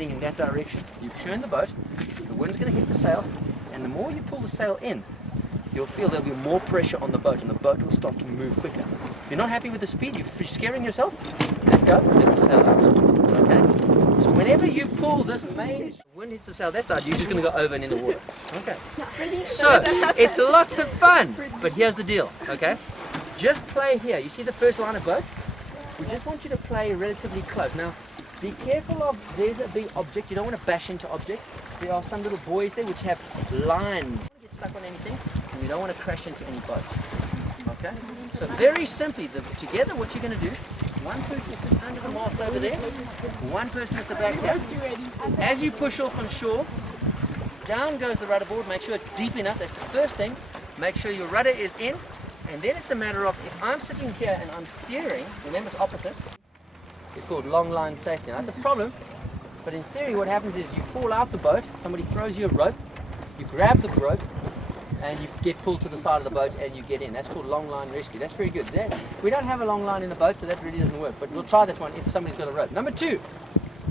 heading in that direction. You turn the boat, the wind's going to hit the sail, and the more you pull the sail in, you'll feel there'll be more pressure on the boat, and the boat will start to move quicker. If you're not happy with the speed, you're scaring yourself, let go, let the sail out. Okay? So whenever you pull this main, the wind hits the sail that side, you're just going to go over and in the water. Okay? So, it's lots of fun, but here's the deal, okay? Just play here. You see the first line of boats? We just want you to play relatively close. Now, be careful of, there's a big object, you don't want to bash into objects. There are some little buoys there which have lines. You don't want to get stuck on anything, and you don't want to crash into any boats. Okay? So very simply, together what you're going to do, one person sits under the mast over there, one person at the back there. As you push off on shore, down goes the rudder board, make sure it's deep enough, that's the first thing. Make sure your rudder is in, and then it's a matter of, if I'm sitting here and I'm steering, remember it's opposite, it's called long line safety. Now that's a problem, but in theory what happens is you fall out the boat, somebody throws you a rope, you grab the rope, and you get pulled to the side of the boat and you get in. That's called long line rescue. That's very good. We don't have a long line in the boat, so that really doesn't work, but we'll try that one if somebody's got a rope. Number 2,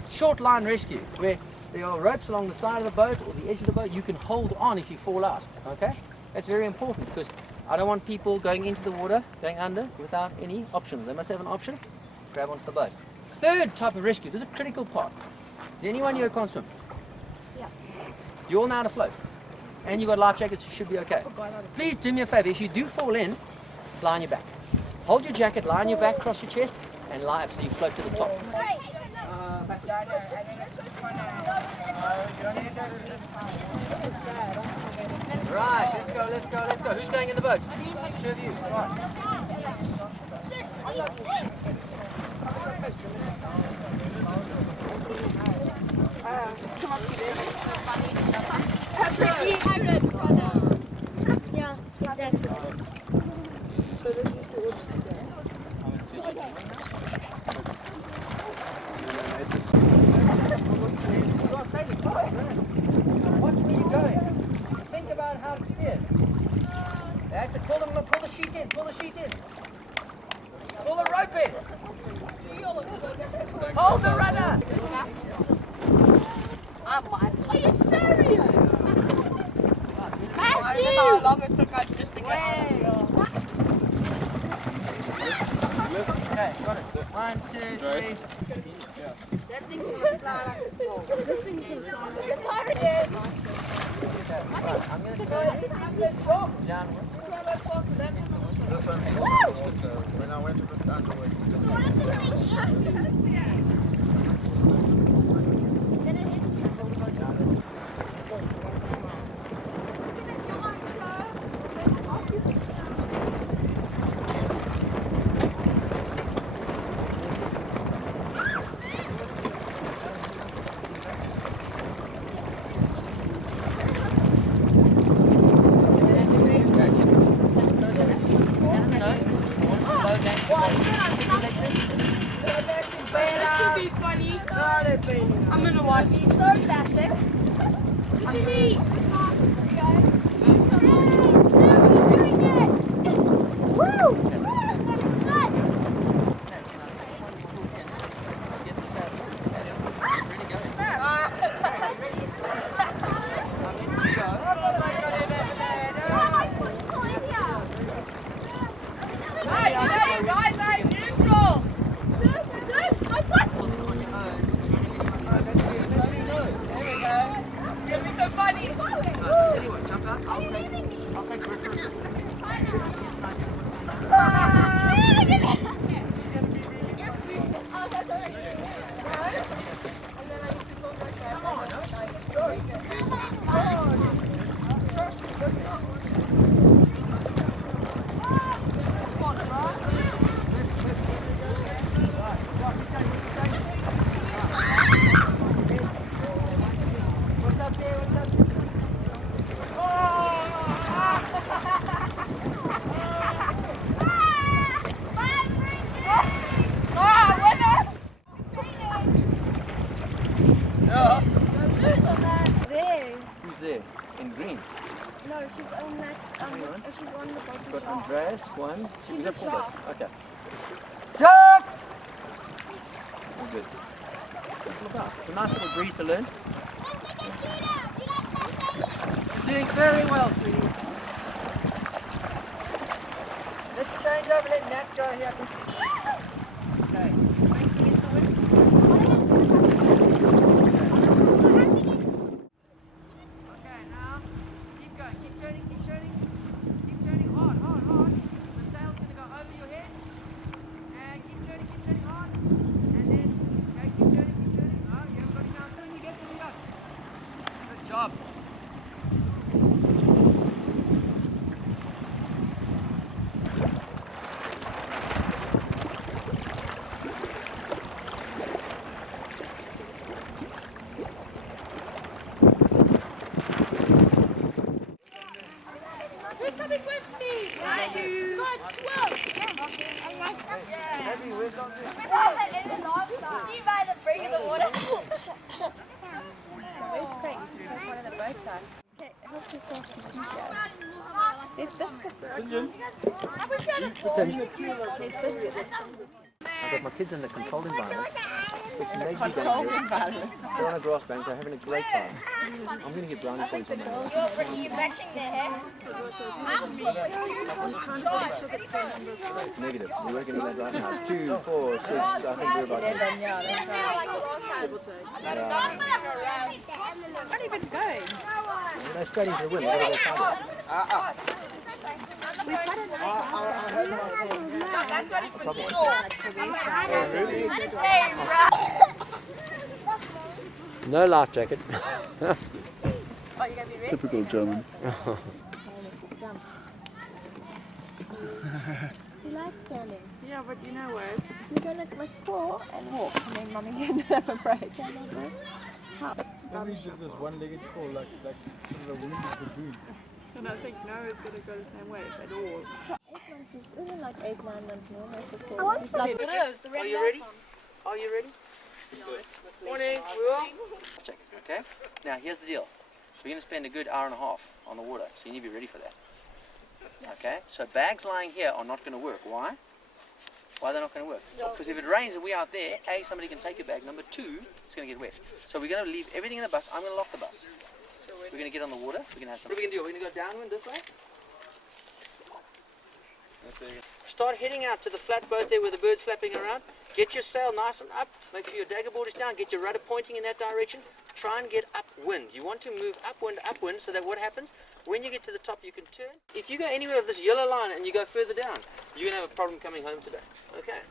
short line rescue, where there are ropes along the side of the boat or the edge of the boat. You can hold on if you fall out. Okay? That's very important, because I don't want people going into the water, going under, without any options. They must have an option. Grab onto the boat. Third type of rescue, this is a critical part. Does anyone here can't swim? Yeah. You all know how to float? And you've got life jackets, you should be okay. Please do me a favor, if you do fall in, lie on your back. Hold your jacket, lie on your back, cross your chest, and lie up so you float to the top. Right, let's go, let's go, let's go. Who's going in the boat? 2 of you. Right. Come up to there. Yeah, exactly. So this is the Watch where you're going. Think about how to steer. That's it. Pull the sheet in. Pull the sheet in. Pull the rope in. Hold the rudder. Are you serious? I don't know how long it took us just to get on. Okay, got it. 1, 2, 3. That thing's gonna fly like a ball. This thing can fly like a ball. Right, I'm going to turn you downward. This one's when I went to the standard. I'm gonna watch. He's so classic. In green. No, she's on that. She's on the bottom. Got Andreas, 1, 2, She's a shark. Okay. Shark! Good. What's it about? It's a nice little breeze to learn. You're doing very well, sweetie. Let's change over, let Nat go here. Okay. Okay, now keep going, keep turning, keep turning. Keep turning hard, hard, hard. The sail's going to go over your head. And keep turning hard. And then okay, keep turning. Oh, you haven't got it now. Turn, you get it, you go. Good job. Who's coming with me? I do. Good, swim. See by the break of the water. Where's Craig? You should take one of the boats out. Okay, help yourself to the There's biscuits. There's biscuits. I've got my kids in a controlled environment, which makes me dangerous. They're on a grass bank, they're having a great time. I'm going to get brownie points on my nose. Are you matching their hair? Negative. We're working on that right now. 2, 4, 6, I think we're about there. Not even going. They're straight into the wind. They're going to go sideways. That's not even No life jacket. Typical German. You like sailing? Yeah, but you know what? You're going to explore and walk, and then Mummy can have a break. Maybe you should have this one-legged call, like sort of a wounded baboon. And I think Noah's going to go the same way at all. 8 months is only like 8, 9 months normal. It's like It is. The red Are you ready? Are you ready? Morning, we will. Check it, okay? Now, here's the deal. We're going to spend a good hour and a half on the water, so you need to be ready for that. Okay? So bags lying here are not going to work. Why? Why are they not going to work? Because if it rains and we're out there, A, somebody can take your bag. Number 2, it's going to get wet. So we're going to leave everything in the bus. I'm going to lock the bus. We're going to get on the water. We're going to have some. What are we going to do? We're going to go downwind this way. Start heading out to the flat boat there where the bird's flapping around. Get your sail nice and up. Make sure your dagger board is down. Get your rudder pointing in that direction. Try and get upwind. You want to move upwind, so that what happens, when you get to the top, you can turn. If you go anywhere with this yellow line and you go further down, you're going to have a problem coming home today. Okay?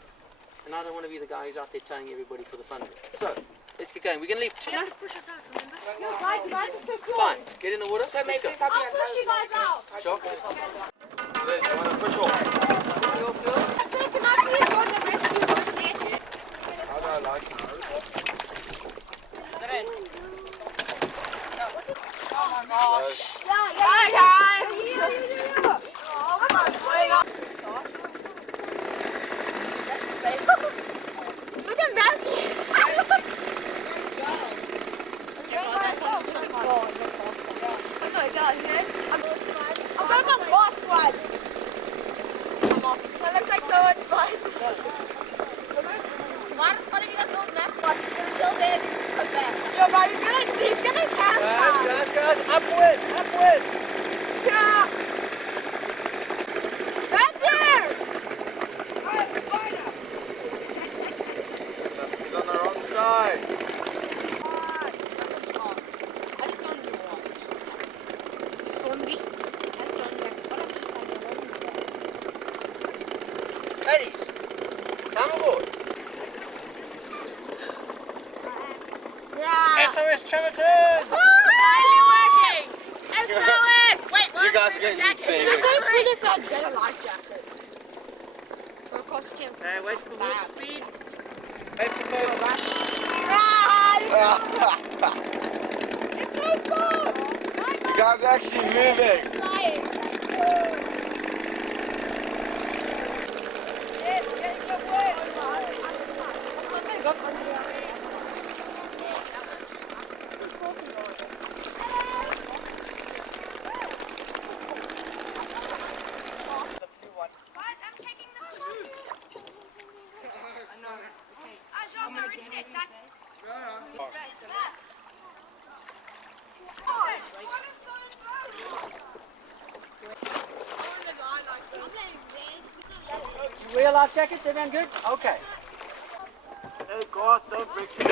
And I don't want to be the guy who's out there towing everybody for the fun of it. So, let's get going. We're going to leave 2. You have to push us out, remember? No, guys, you guys are so close. Fine. Get in the water. So make this up. I'll push you guys out. Shark, just help. Then you want to push off. So can I please go on the rescue boat there? How do I like it? Oh my gosh. Hi guys. Oh my God. Look at Matthew. I'm going on boss one. That looks like so much fun. Why don't you guys go left one? He's gonna chill there and he's gonna come back. Yeah, but he's gonna camp. Guys, upwind. Yeah. He's on the wrong side. Ladies, come aboard. Yeah. SOS Treverton! Finally working! SOS! Wait, what? You guys are going to need saving. It's so good if I get a life jacket. Or a costume. Okay, wait for the warp speed. Wait for the boat. Right! It's so fast! You guys are actually moving. It's flying. Yes, good work. your life jackets? Everyone good? Okay. Hey, God, don't break it.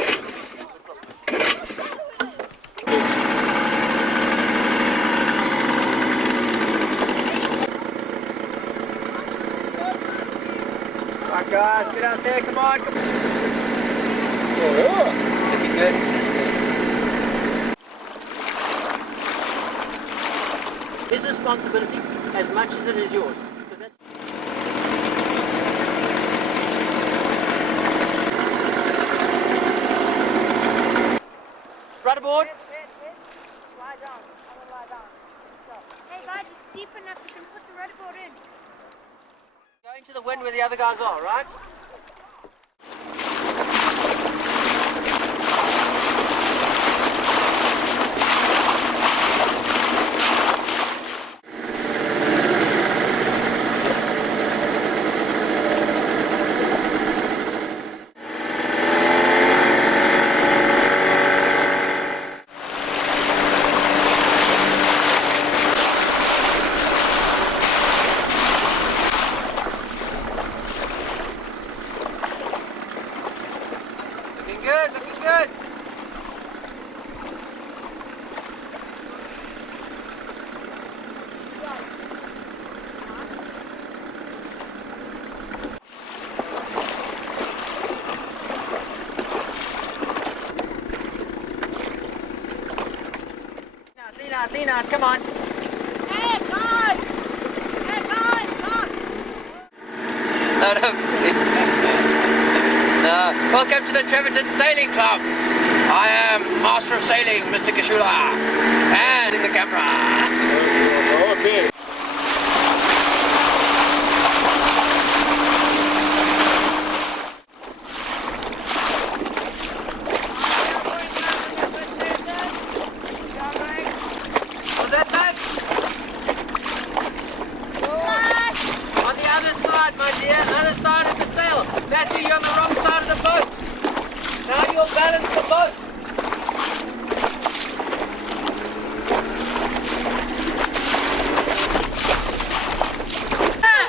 Alright guys, get out there, come on, come on. Oh, looking good. His responsibility as much as it is yours. Right aboard. Lie down. I'm gonna lie down. Hey guys, it's deep enough. You can put the rudderboard in. Going to the wind where the other guys are, right? Looking good. Lean out, come on. Hey guys! Hey guys, come! No, don't be silly. Welcome to the Treverton Sailing Club. I am Master of Sailing, Mr. Kashula. And in the camera. Okay. Was that bad? On the other side, my dear, other side of the sail. Matthew, you're on the wrong side of the boat. Now you'll balance the boat. Now.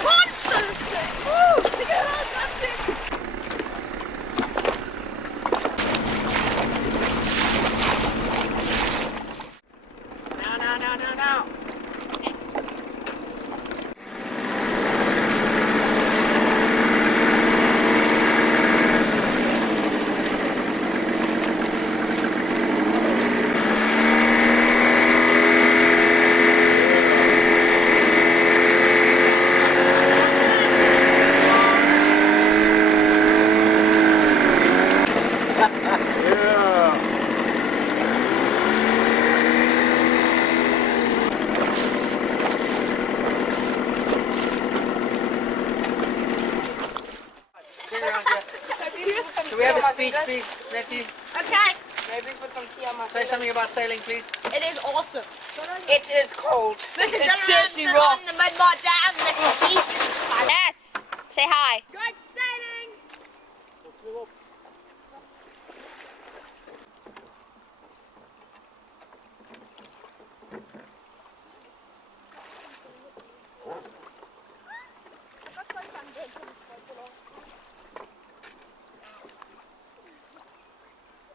Can we have a speech, please, Matthew? Okay. Maybe put some tea on my Say something about sailing, please. It is awesome. It is cold. Listen, It gentlemen, seriously this is on the rocks. Midmar Dam. This is deep. Yes. Say hi. Good sailing.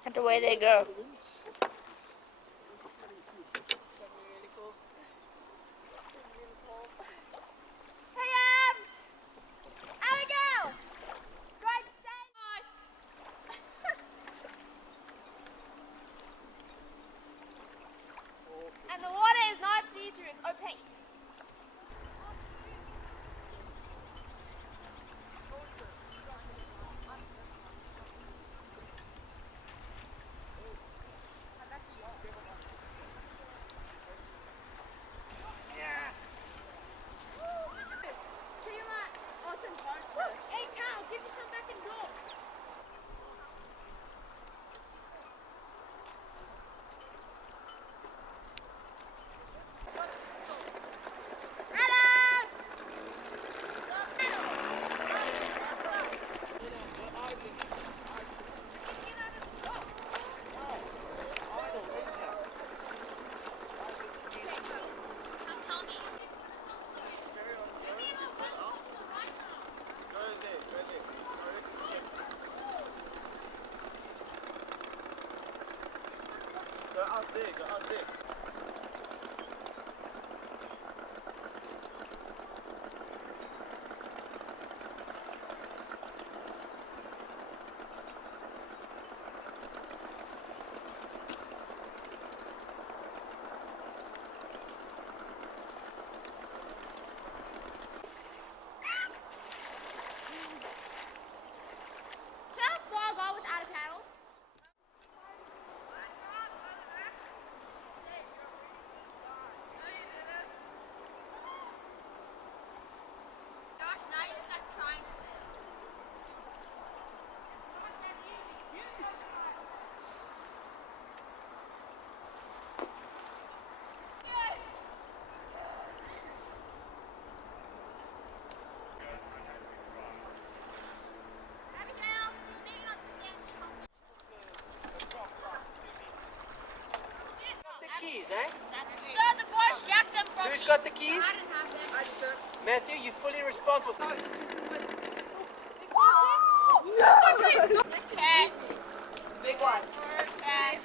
And away they go. Hey, Abs! How we go? Great sailing! And the water is not see-through, it's opaque. Hey, Tal, give me some back and go. there, go out there. Keys, eh? Sir, the boys jacked them from Who's me. got the keys? I didn't have them. Matthew, you're fully responsible. The cat. Big one. For a cat.